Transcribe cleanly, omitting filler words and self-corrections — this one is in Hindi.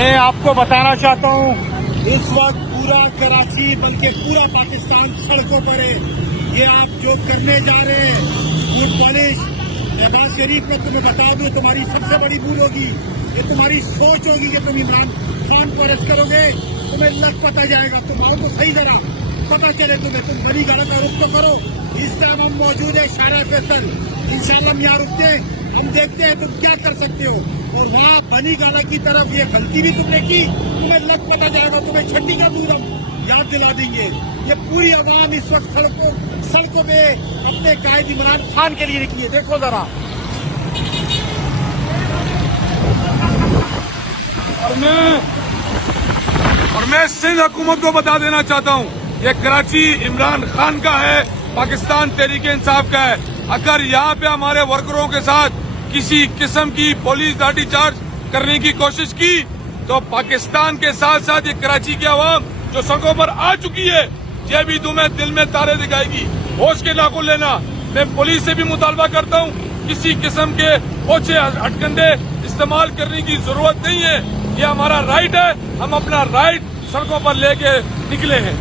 मैं आपको बताना चाहता हूँ, इस वक्त पूरा कराची बल्कि पूरा पाकिस्तान सड़कों पर है। ये आप जो करने जा रहे हैं बूट पॉलिश, शहबाज शरीफ में तुम्हें बता दूं तुम्हारी सबसे बड़ी भूल होगी। ये तुम्हारी सोच होगी कि तुम इमरान खान को अरेस्ट करोगे, तुम्हें लग पता जाएगा। तुम आओ तो सही जरा पता चले तुम्हें, तुम बड़ी गाड़ा का रुख तो करो। इस टाइम हम मौजूद है शायरा फैसल, इंशाल्लाह हम यहाँ रुकते हैं, हम देखते हैं तुम क्या कर सकते हो। और वहाँ बनी गाला की तरफ ये गलती भी तुमने की, तुम्हें लग पता जाएगा, तुम्हें छठी का दूर हम याद दिला देंगे। ये पूरी आवाम इस वक्त सड़कों में अपने कायद इमरान खान के लिए निकली है। देखो जरा, और मैं सिंध हुकूमत को बता देना चाहता हूँ, ये कराची इमरान खान का है, पाकिस्तान तहरीके इंसाफ का है। अगर यहाँ पे हमारे वर्करों के साथ किसी किस्म की पुलिस लाठीचार्ज करने की कोशिश की तो पाकिस्तान के साथ साथ ये कराची की आवाम जो सड़कों पर आ चुकी है, ये भी तुम्हें दिल में तारे दिखाएगी। होश के नाखून लेना। मैं पुलिस से भी मुतालबा करता हूँ, किसी किस्म के ओछे हटकंडे इस्तेमाल करने की जरूरत नहीं है। ये हमारा राइट है, हम अपना राइट सड़कों पर लेके निकले हैं।